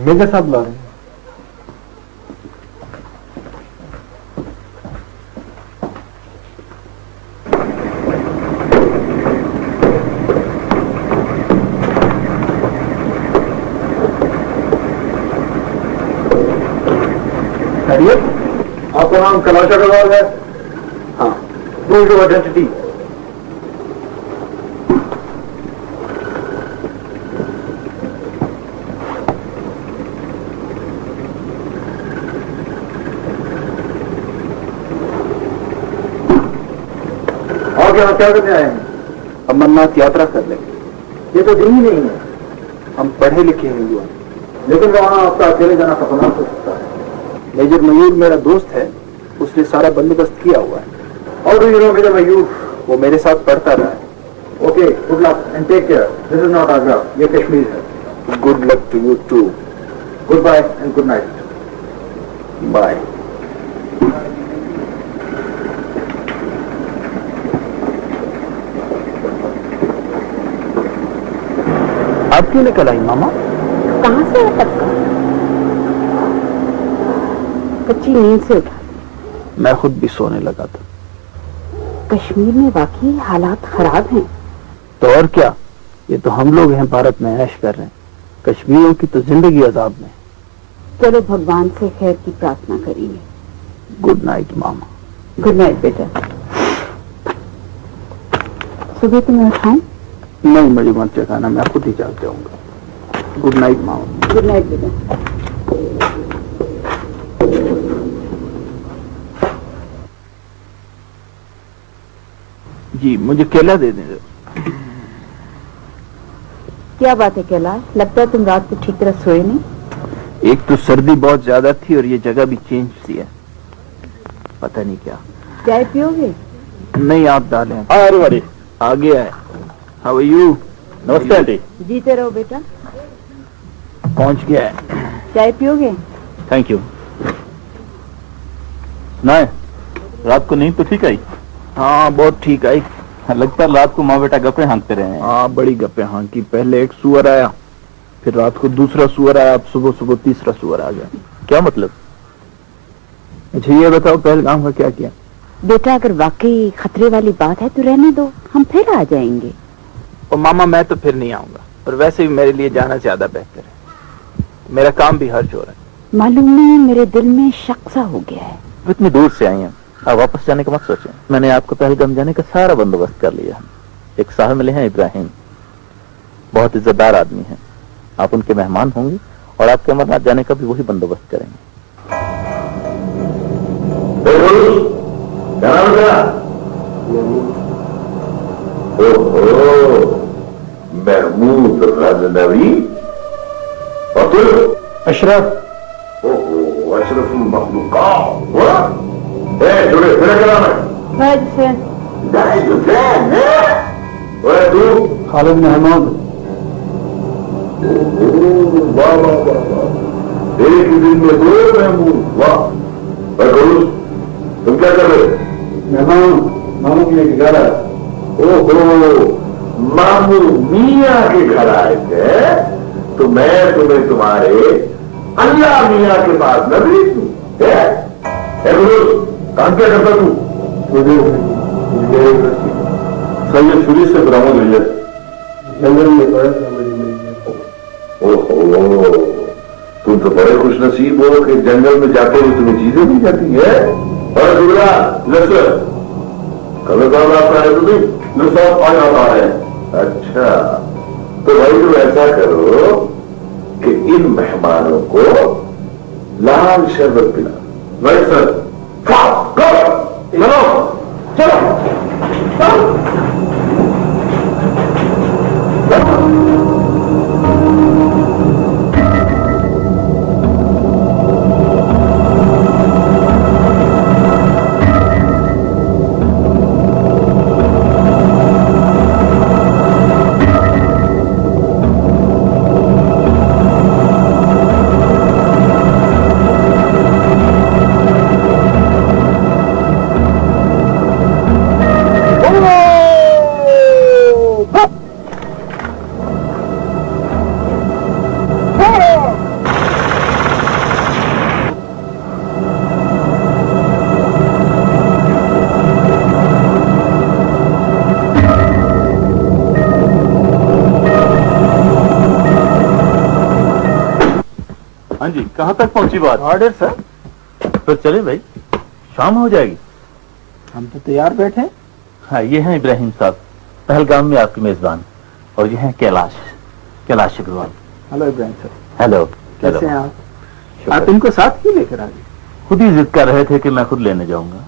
Major साहब ला रहे हैं। आपका नाम कलाशा अग्रवाल है? हाँ। Proof of identity. और क्या करने आए हैं? अमरनाथ यात्रा कर लेंगे। ये तो दिन ही नहीं है। हम पढ़े लिखे हिंदू हैं, लेकिन वहां आपका अकेले जाना खतरनाक हो सकता है। मेजर मयूर मेरा दोस्त है, उसने सारा बंदोबस्त किया हुआ है। और do you know major Mayur? वो मेरे साथ पढ़ता रहा है। Okay, good luck and take care. This is not Agra, ये कश्मीर है। Good luck to you too. Goodbye and good night. Bye. आप क्यों निकल आई मामा? कहाँ से है तब का? कच्ची नींद से उठा। मैं खुद भी सोने लगा था। कश्मीर में वाकई हालात खराब हैं। तो और क्या, ये तो हम लोग हैं भारत में ऐश कर रहे हैं, कश्मीरियों की तो जिंदगी अजाब में। चलो भगवान से खैर की प्रार्थना करेंगे। गुड नाइट मामा। गुड नाइट बेटा। सुबह तुम्हें उठाऊं? नहीं, मुझे मत जगाना, मैं खुद ही जाग जाऊंगा। गुड नाइट मामा। गुड नाइट बेटा। जी मुझे केला दे दें। क्या बात है कैलाश, लगता है तुम रात को ठीक तरह सोए नहीं। एक तो सर्दी बहुत ज्यादा थी और ये जगह भी चेंज थी है, पता नहीं क्या। चाय पियोगे? नहीं, आप डालें। अरे बड़ी आ गया है। How are you? नमस्ते आंटी। जीते रहो बेटा। पहुंच गया है। चाय पियोगे? Thank you. नहीं, रात को नींद तो ठीक आई? हाँ बहुत ठीक आई। लगता है रात को माँ बेटा गप्पे हाँकते रहे हैं। हाँ बड़ी गप्पे हाँकी। पहले एक सुअर आया, फिर रात को दूसरा सुअर आया, अब सुबह सुबह तीसरा सुअर आ गया। क्या मतलब? अच्छा ये बताओ पहलगाम का क्या किया? बेटा अगर वाकई खतरे वाली बात है तो रहने दो, हम फिर आ जाएंगे। और मामा मैं तो फिर नहीं आऊंगा, और वैसे भी मेरे लिए जाना ज्यादा बेहतर है, मेरा काम भी हर्ज हो रहा है। मालूम नहीं, मेरे दिल में शक सा हो गया है। इतनी दूर से आई हैं, अब वापस जाने का मत सोचें। मैंने आपको पहलगाम जाने का सारा बंदोबस्त कर लिया है। एक साहब मिले हैं इब्राहिम, बहुत इज्जतदार आदमी हैं। आप उनके मेहमान होंगे और आपके अमरनाथ जाने का भी वही बंदोबस्त करेंगे। महमूद गजनवी अशरफ। ओहो अशरफ मखलूकात। जुड़े फिर क्या नाम है? तू खालिद महमूद। वाह वाह वाह वाह, एक ही दिन में दो महमूद। वाह करूँ, तुम क्या कर रहे? मेहमान मामू के लिए घर है। ओहो मामू मियाँ के घर आए थे, तो मैं तुम्हें तुम्हारे अल्लाह मियाँ के पास न भेजूं? काम क्या करता तू? सैयद शुरू से बरामद हुई है जंगल में। ओहो तुम तो बड़े खुश नसीब हो कि जंगल में जाते हुए तुम्हें चीजें मिल जाती है। और दुबला लसर कल साहब आप आए तो नहीं? लसर आ जाता है। अच्छा तो भाई तुम ऐसा करो कि इन मेहमानों को लाल शरबत पिला। Right sir. चलो चलो Oh! जी, कहाँ तक पहुंची बात? Order sir. तो चले भाई, शाम हो जाएगी। हम तो तैयार बैठे हैं। हाँ, ये हैं इब्राहिम साहब, पहलगाम में आपके मेजबान। और ये हैं Kailash Agarwal. Hello Ibrahim sir. Hello. कैसे हैं आप? शुक्र। आप इनको साथ क्यों लेकर आ गए? खुद ही जिद कर रहे थे कि मैं खुद लेने जाऊंगा।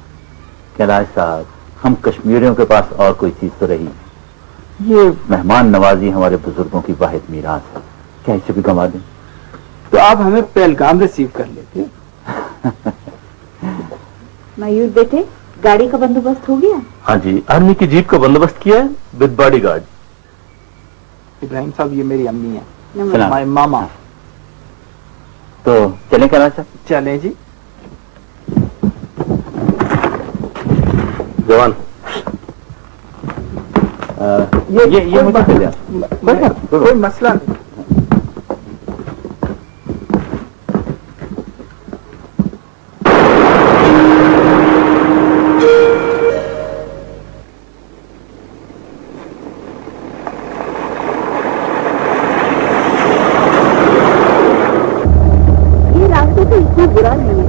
कैलाश साहब, हम कश्मीरियों के पास और कोई चीज तो रही, ये मेहमान नवाजी हमारे बुजुर्गों की वाहिद मीरास है, क्या इसे भी गंवा दें? तो आप हमें पहलगाम रिसीव कर लेते। मयूर बेटे, गाड़ी का बंदोबस्त हो गया? हाँ जी, आर्मी की जीप का बंदोबस्त किया है विद बॉडीगार्ड। इब्राहिम साहब, ये मेरी अम्मी है, सलाम। माय मामा। तो चलें कैलाश साहब? चलें जी। जवान, ये मुझे दे दिया। कोई मसला नहीं। ये रास्ता तो इतना बुरा नहीं है,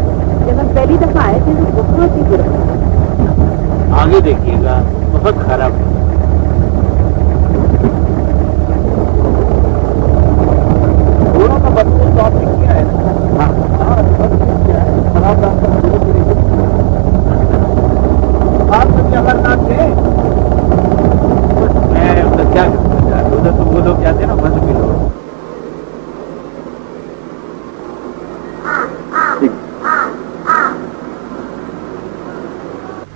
जब हम पहली दफा आए थे तो बहुत ही बुरा था। आगे देखिएगा, बहुत खराब है। दोनों का बदबू तो आपने किया है ना? हाँ, बदबू किया है। खराब रास्ता धीरे-धीरे। आप कभी अमरनाथ थे? मैं उधर क्या करता, उधर तो वो लोग जाते ना, मजहबी लोग।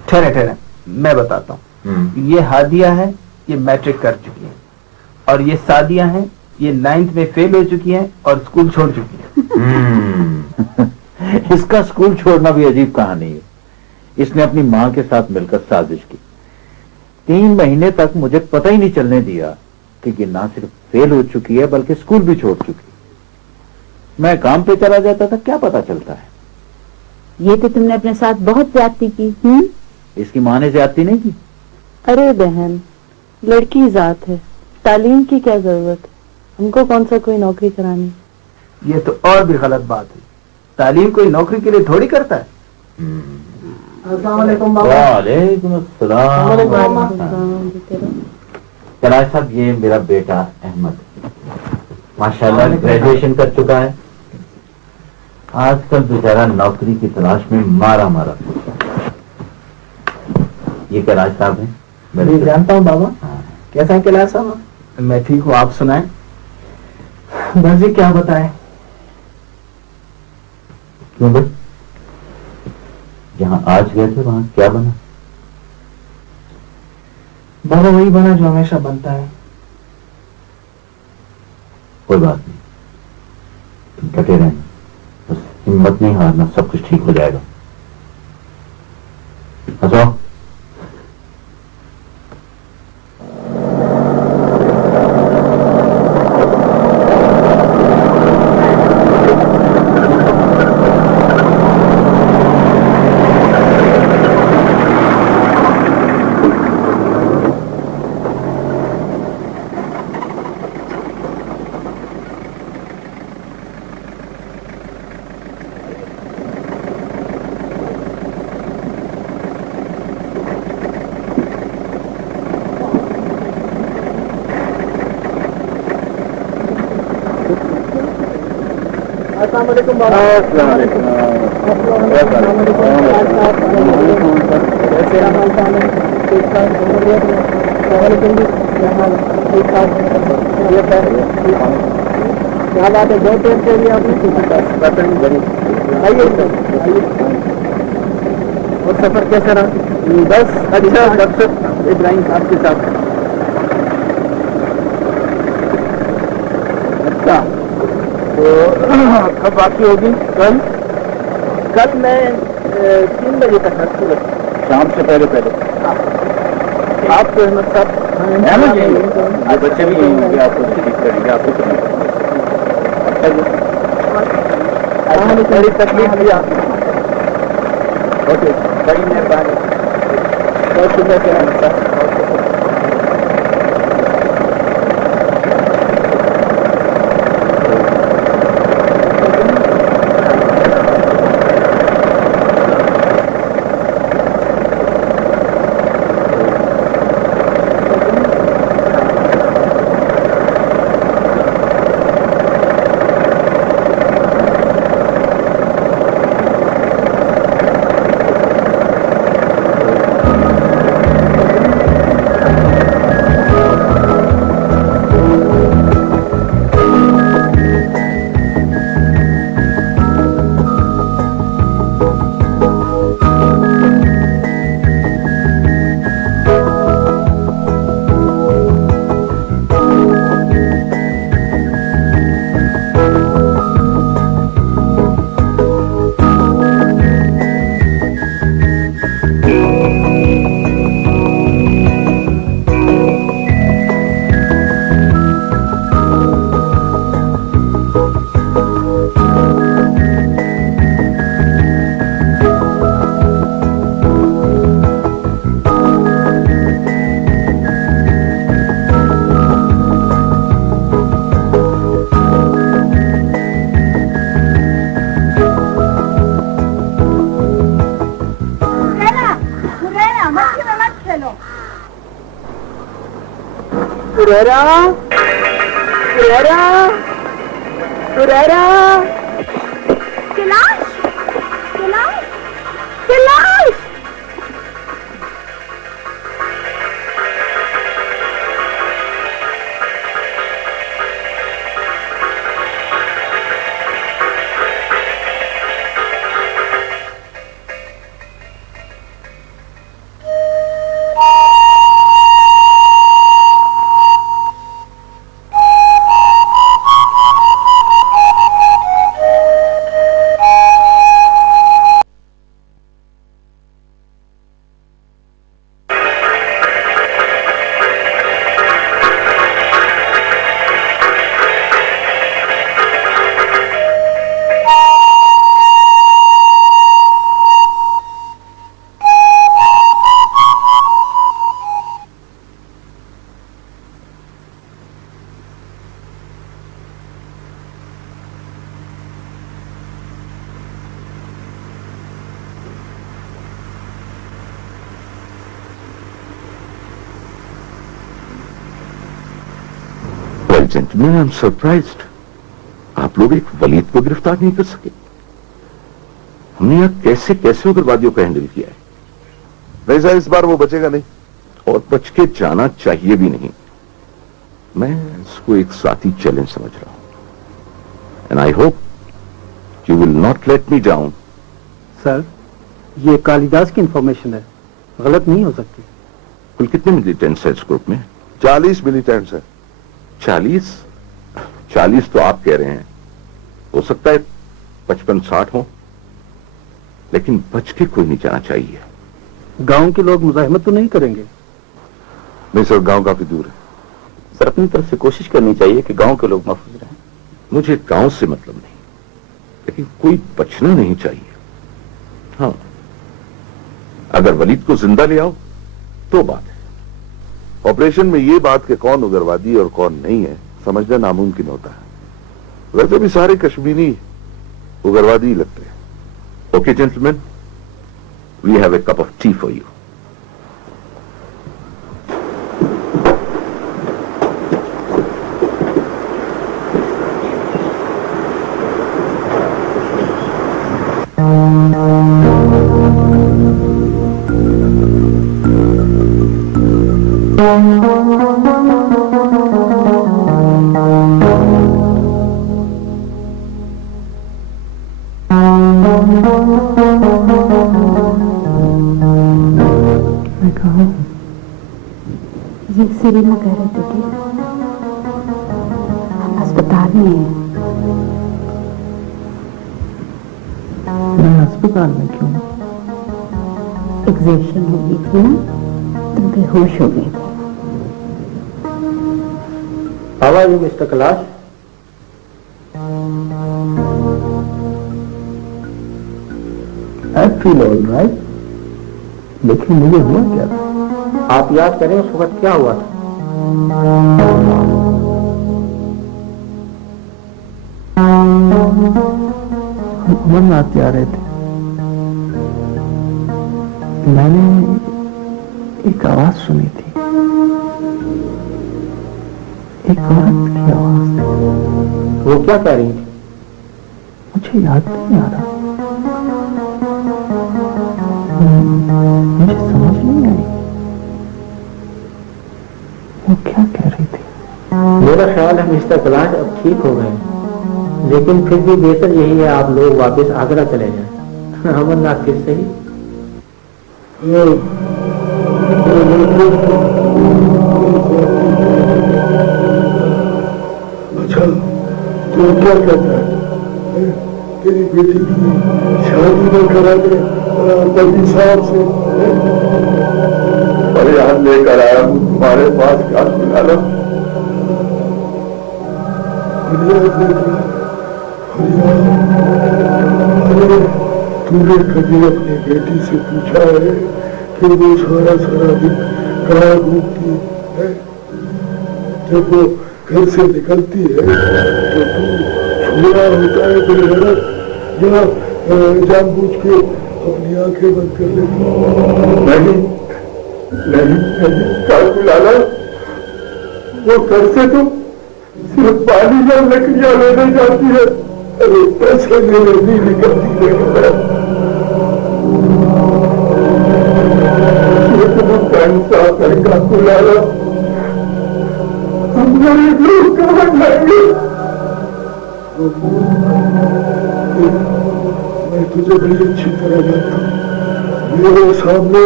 ठहरे, मैं बताता हूँ। ये हादिया है, ये मैट्रिक कर चुकी है, और ये सादिया है, ये 9th में फेल हो चुकी है और स्कूल छोड़ चुकी है। इसका स्कूल छोड़ना भी अजीब कहानी है। इसने अपनी माँ के साथ मिलकर साजिश की। 3 महीने तक मुझे पता ही नहीं चलने दिया कि ये ना सिर्फ फेल हो चुकी है बल्कि स्कूल भी छोड़ चुकी। मैं काम पे चला जाता था, क्या पता चलता है। ये तो तुमने अपने साथ बहुत ज्यादती की। इसकी माँ ने ज्यादती नहीं की। अरे बहन, लड़की जात है, तालीम की क्या जरूरत है? हमको कौन सा कोई नौकरी करानी? ये तो और भी गलत बात है। तालीम कोई नौकरी के लिए थोड़ी करता है। अस्सलाम वालेकुम बाबा। वालेकुम अस्सलाम। कैलाश साहब, ये मेरा बेटा अहमद माशाल्लाह ग्रेजुएशन कर चुका है। आजकल बेचारा नौकरी की तलाश में मारा मारा। ये कैलाश साहब है। मैं जानता हूँ बाबा। हाँ। कैसा है कैलाश साहब? मैं ठीक हूँ, आप सुनाएं। बस जी, क्या बताएं। क्यों भाई, जहाँ आज गए थे वहां क्या बना? बाबा वही बना जो हमेशा बनता है। कोई बात नहीं, तुम डटे रहें, बस हिम्मत नहीं हारना, सब कुछ ठीक हो जाएगा। हंसो। अस्सलाम वालेकुम बाबा। अस्सलाम वालेकुम। कैसे हैं? ठीक-ठाक। अस्सलाम वालेकुम जी। ठीक-ठाक। क्या बात है, बहुत देर से भी आपने बताइए। आइए सर, आइए। और सफर कैसा रहा? बस अच्छा, डॉक्टर इब्राहिम साहब के साथ। अच्छा, तो कब बाकी होगी? कल मैं 3 बजे तक रखूँगा, शाम से पहले पहले। आप तो अहमद साहब ये बच्चे भी यही होंगे, आपको ठीक करेंगे, आपको बड़ी तकलीफ दिया। ओके, बड़ी मेहरबानी, बहुत शुक्रिया अहमद साहब। Huraira, Huraira, Huraira. Kailash, Kailash, Kailash. Gentleman, I am surprised. आप लोग एक वलीद को गिरफ्तार नहीं कर सके। हमने यहाँ कैसे कैसे उग्रवादियों को हैंडल किया है। नहीं सर, इस बार वो बचेगा नहीं। और बच के जाना चाहिए भी नहीं। मैं इसको एक साथी चैलेंज समझ रहा हूं। And I hope you will not let me down. Sir, ये कालिदास की इंफॉर्मेशन है, गलत नहीं हो सकती। कुल कितने मिलिटेंट्स हैं इस ग्रुप में? 40 मिलिटेंट्स है। 40 तो आप कह रहे हैं, हो सकता है 55-60 हो, लेकिन बच के कोई नहीं जाना चाहिए। गांव के लोग मुजाहिमत तो नहीं करेंगे? नहीं सर, गांव काफी दूर है। सर, अपनी तरफ से कोशिश करनी चाहिए कि गांव के लोग महफूज रहें। मुझे गांव से मतलब नहीं, लेकिन कोई बचना नहीं चाहिए। हाँ, अगर वलीद को जिंदा ले आओ तो बात है। ऑपरेशन में ये बात कि कौन उग्रवादी और कौन नहीं है समझना नामुमकिन होता है। वैसे भी सारे कश्मीरी उग्रवादी ही लगते हैं। Okay gentleman, we have a cup of tea for you. ये सिरीना कह रहे थे कि हम अस्पताल में हैं। मैं अस्पताल में क्यों? एग्जेशन हो गई थी ना, तुम बेहोश हो गए थे। How are you, Mr. Kailash? I feel all right. लेकिन मुझे हुआ क्या था? आप याद करें उस वक्त क्या हुआ था? हम अमरनाथ जा रहे थे। मैंने एक आवाज सुनी थी, एक औरत की आवाज। वो क्या कह रही थी? मुझे याद नहीं आ रहा। मुझे समझ नहीं आई वो क्या कह रही थी। मेरा ख्याल है मिस्टर कैलाश अब ठीक हो गए, लेकिन फिर भी बेहतर यही है आप लोग वापस आगरा चले जाएं। अमरनाथ किस सही। अच्छा, तो क्या कहता है? तेरी बेटी की शादी न करा दे पति साहब से। फरियाद लेकर आया हूं तुम्हारे पास, क्या सुना लो? अरे तूने कभी अपनी बेटी से पूछा है कि वो सारा सारा दिन कहाँ घूमती है? जब वो घर से निकलती है तो तू छुरा होता है कोई गलत, या जानबूझ के अपनी आंखें बंद कर लेती? नहीं नहीं नहीं, काकुलाला वो घर से तो सिर्फ पानी या लकड़ियां लेने जाती है, अरे पैसे लेने नहीं निकलती है। साफ लड़का को लाया, हम गरीब लोग कहाँ जाएंगे? मैं तुझे बड़ी अच्छी तरह जानता हूँ, मेरे सामने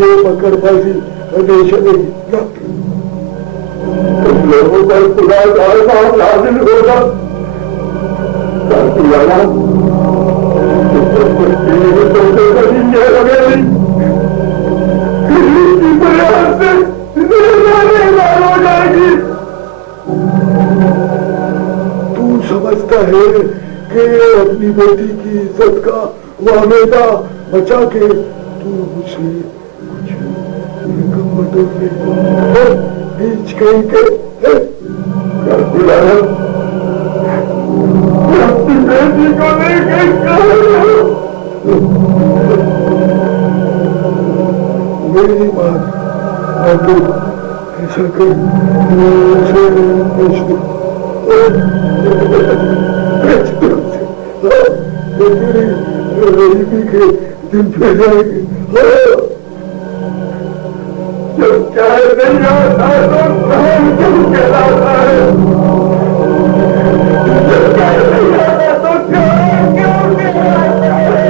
ये मकरबाजी हमेशा नहीं जाती। तुम लोगों पर खुदा का नाज़िल होगा, ताकि वाला तू समझता है कि अपनी बेटी की इज्जत का वामेदा बचा के तू मुझे कुछ बीच कहीं के अपनी बेटी को मेरी बात तो ऐसा कर गरीबी के दिन पे जाएंगे। जब चाय नहीं आता तो काम क्यों कहलाता है? जब चाय नहीं आता तो काम क्यों कहलाता है?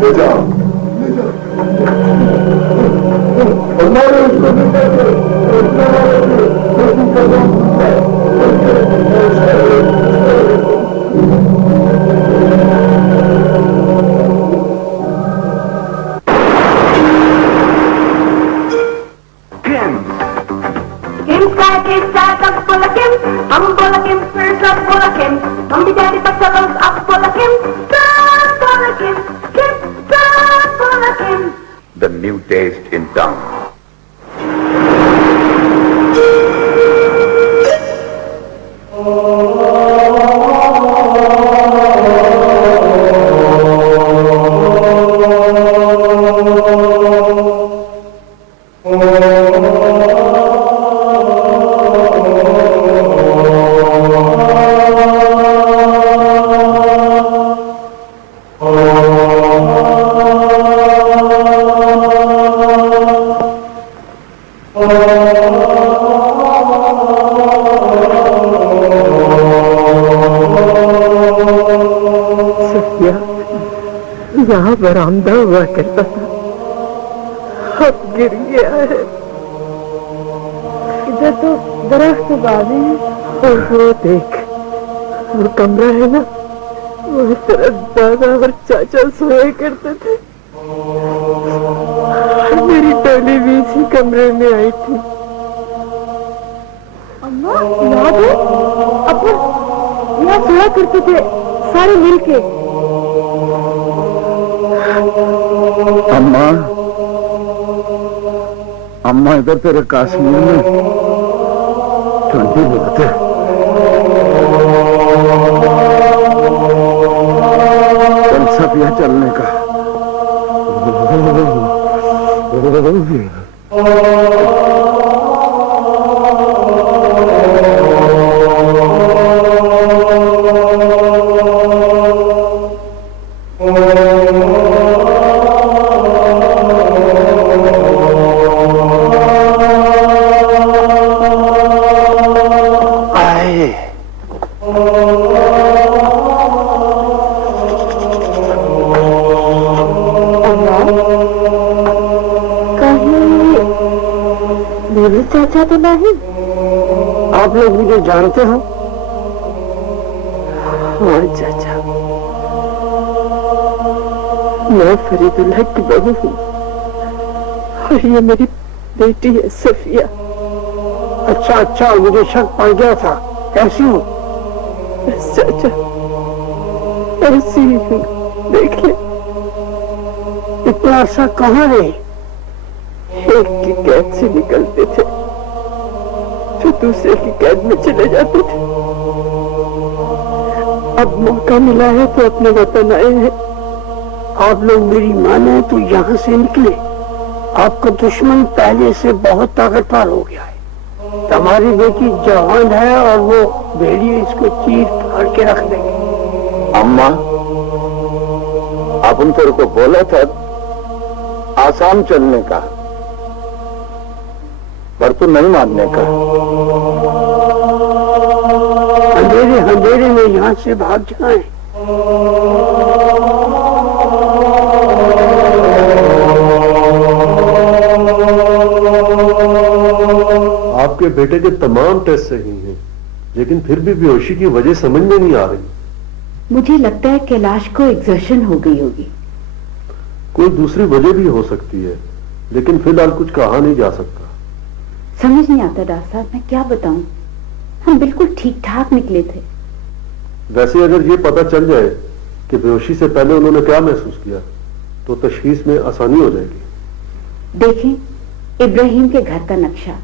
ले जाओ हमारे उसको The new taste in town. यहाँ बरामदा हुआ करता था, अब गिर गया है। इधर तो दरख्त बाजी है। और वो देख, वो कमरा है ना, वो तरफ दादा और चाचा सोया करते थे। मेरी टोली भी इसी कमरे में आई थी। अम्मा याद है, अपन यहाँ सोया करते थे सारे मिलके। अम्मा, अम्मा इधर तेरे कश्मीर में ठंडी बहुत है। चल सफिया चलने का। चाचा तो नहीं? आप लोग मुझे जानते हो? हाँ चाचा, मैं फरीदुल्लाह की बहू हूँ और ये मेरी बेटी है सफिया। अच्छा अच्छा, मुझे शक पड़ गया था। कैसी हो? चाचा ऐसी ही हूँ, देख ले। इतना अर्सा कहाँ रहे? एक की कैद से निकलते थे, जो दूसरे की कैद में चले जाते थे। अब मौका मिला है तो अपने वतन आए हैं। आप लोग मेरी माने तो यहाँ से निकले। आपका दुश्मन पहले से बहुत ताकतवर हो गया है। तुम्हारी बेटी जवान है और वो भेड़िए इसको चीर फाड़ के रख देंगे। अम्मा, अपन तेरे को बोला था आसाम चलने का, पर तू नहीं मानने का। अंधेरे अंधेरे में यहाँ से भाग जाएं। आपके बेटे के तमाम टेस्ट सही हैं, लेकिन फिर भी बेहोशी की वजह समझ में नहीं आ रही। मुझे लगता है कैलाश को एग्जर्शन हो गई होगी। कोई दूसरी वजह भी हो सकती है, लेकिन फिलहाल कुछ कहा नहीं जा सकता। समझ नहीं आता डॉक्टर साहब, मैं क्या बताऊं। हम बिल्कुल ठीक ठाक निकले थे। वैसे अगर ये पता चल जाए कि बेहोशी से पहले उन्होंने क्या महसूस किया तो तशखीस में आसानी हो जाएगी। देखें, इब्राहिम के घर का नक्शा,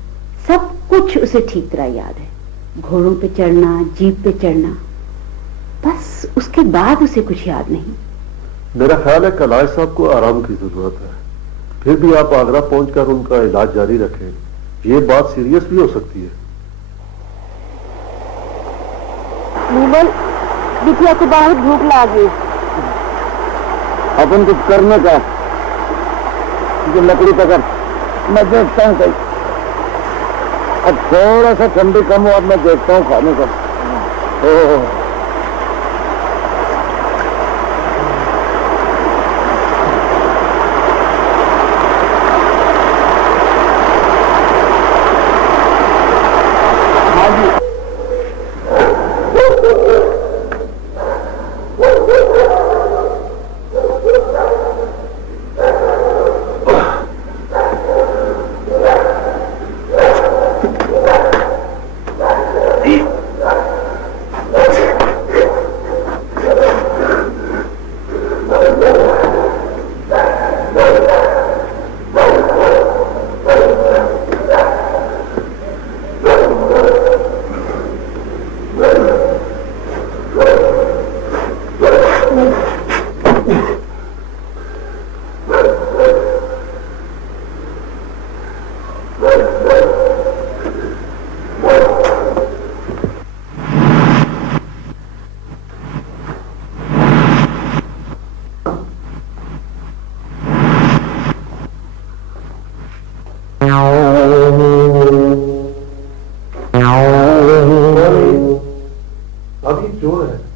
सब कुछ उसे ठीक तरह याद है। घोड़ों पे चढ़ना, जीप पे चढ़ना, बस उसके बाद उसे कुछ याद नहीं। मेरा ख्याल है कैलाश साहब को आराम की जरूरत है। फिर भी आप आगरा पहुंचकर उनका इलाज जारी रखें। ये बात सीरियस भी हो सकती है। नीमल, बिटिया को बहुत भूख लगी। अपन कुछ करने का, जो लकड़ी पकड़, मैं देखता हूँ कहीं। अब थोड़ा सा ठंडी कम हो, अब मैं देखता हूँ खाने का। ओह,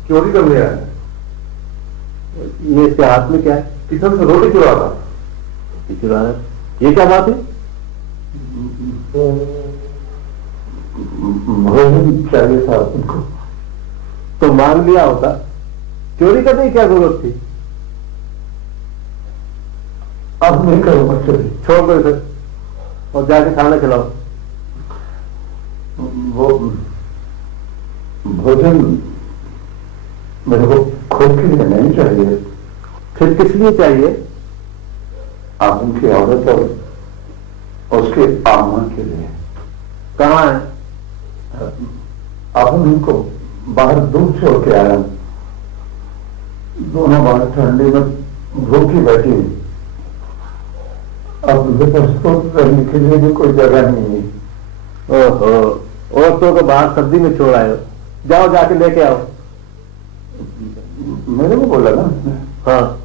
चोरी करने आया है। ये इसके हाथ में क्या है? किचन से रोटी चुरा रहा। चुरा रहा, ये क्या बात है? भोजन चाहिए था उनको, तो मांग लिया होता। चोरी करने की क्या जरूरत थी? अब नहीं करूंगा चोरी। छोड़ दो इसे और जाके खाना खिलाओ। वो भोजन मेरे को खुद के लिए नहीं चाहिए। फिर किस लिए चाहिए? आप उनकी औरत और उसके आमा के लिए। कहाँ है? आप उनको बाहर दूर छोड़ के आया। दोनों बाहर ठंडी में भूखी बैठी। अब मुझे रहने के लिए भी कोई जगह नहीं है। ओहो, औरतों को बाहर सर्दी में छोड़ आए हो। जाओ जाके लेके आओ। मैंने को बोला ना। हाँ,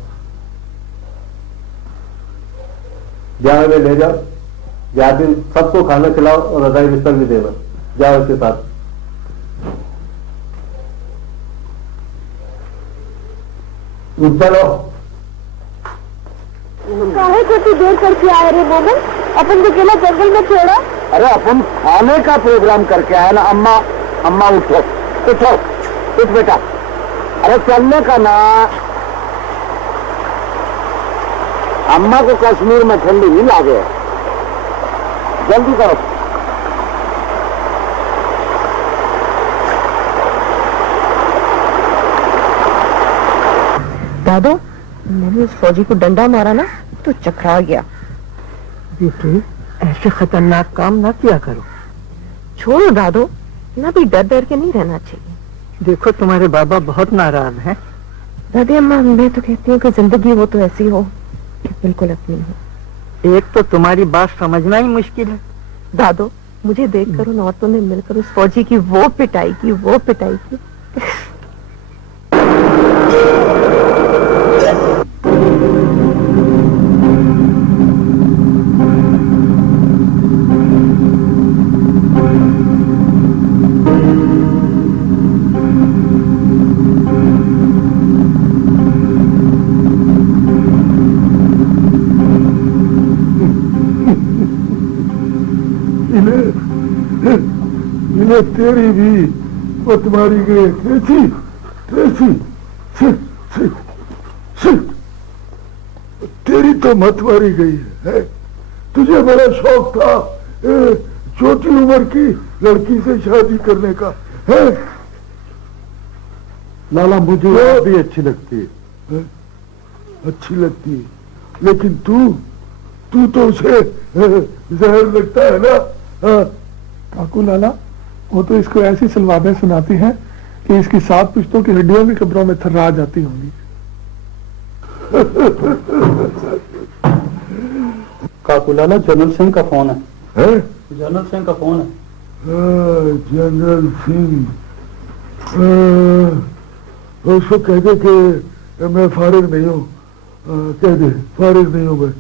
जाओ ले जाओ, जाके सबको खाना खिलाओ और रजाई बिस्तर भी देना। जाओ इसके साथ। चलो। काहे को देर करके आए रे मोमन? अपन को अकेला जंगल में छोड़ा? अरे अपन खाने का प्रोग्राम करके आया ना। अम्मा, अम्मा उठो उठो, उठ बेटा। अरे चलने का ना। अम्मा को कश्मीर में ठंडी नहीं लागे। जल्दी करो। दादो, मैंने उस फौजी को डंडा मारा ना तो चकरा गया। बेटे, ऐसे खतरनाक काम ना किया करो। छोड़ो दादो, ना भी डर डर के नहीं रहना चाहिए। देखो तुम्हारे बाबा बहुत नाराज हैं। दादी अम्मा, मैं तो कहती हूँ कि जिंदगी हो तो ऐसी हो कि बिल्कुल अपनी हो। एक तो तुम्हारी बात समझना ही मुश्किल है। दादो, मुझे देखकर उन औरतों ने मिलकर उस फौजी की वो पिटाई की। इन्हें तेरी भी मत मारी गई। तेरी तो मत मारी गई है। तुझे बड़ा शौक था छोटी उम्र की लड़की से शादी करने का है। लाला, मुझे वो भी अच्छी लगती है। अच्छी लगती है, लेकिन तू तो उसे जहर लगता है ना। काकू लाला, वो तो इसको ऐसी सलवादें सुनाती हैं कि इसकी 7 पुश्तों की हड्डियां भी कब्रों में थर्रा जाती होंगी। काकू लाला, जनरल सिंह का फोन है। जनरल सिंह का फोन है। जनरल सिंह, उसको कह दे कि मैं फारिग नहीं हूँ। कह दे फारिग नहीं हूँ मैं।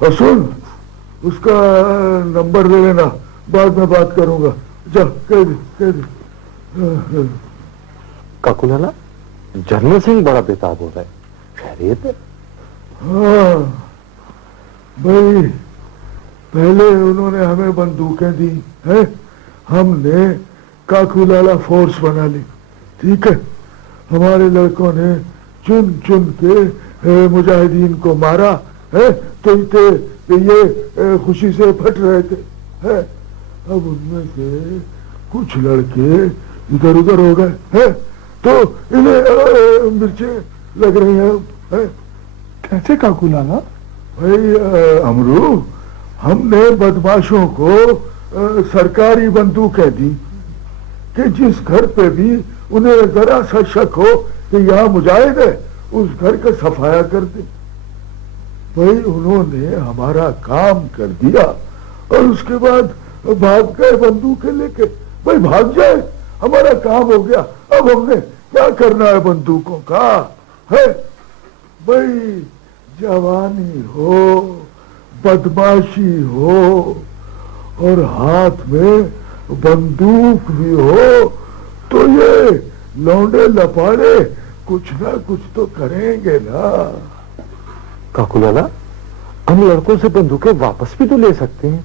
और सुन, उसका नंबर दे लेना, बाद में बात करूंगा। जा, कह दे। काकू लाला, जनरल सिंह बड़ा बेताब हो रहा है, खैरियत है? हाँ भाई, पहले उन्होंने हमें बंदूकें दी है, हमने काकू लाला फोर्स बना ली। ठीक है, हमारे लड़कों ने चुन चुन के मुजाहिदीन को मारा है, तो ये खुशी से फट रहे थे है। अब उनमें से कुछ लड़के इधर उधर हो गए हैं, तो इन्हें मिर्चें लग रही हैं। कैसे काकू लाला? भाई अमरू, हमने बदमाशों को सरकारी बंदूकें दी कि जिस घर पे भी उन्हें जरा सा शक हो कि यहाँ मुजाहिद है, उस घर का सफाया कर दे। भाई उन्होंने हमारा काम कर दिया और उसके बाद भाग गए बंदूकें लेके। भाई भाग जाए, हमारा काम हो गया। अब हमने क्या करना है बंदूकों का है? भाई जवानी हो, बदमाशी हो और हाथ में बंदूक भी हो, तो ये लौंडे लपाड़े कुछ ना कुछ तो करेंगे ना। काकू लाला, हम लड़कों से बंदूकें वापस भी तो ले सकते हैं।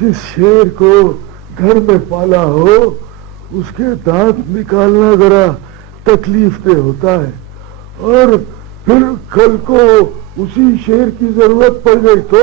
जिस शेर को घर में पाला हो, उसके दांत निकालना जरा तकलीफ दे होता है, और फिर कल को उसी शेर की जरूरत पड़ गई तो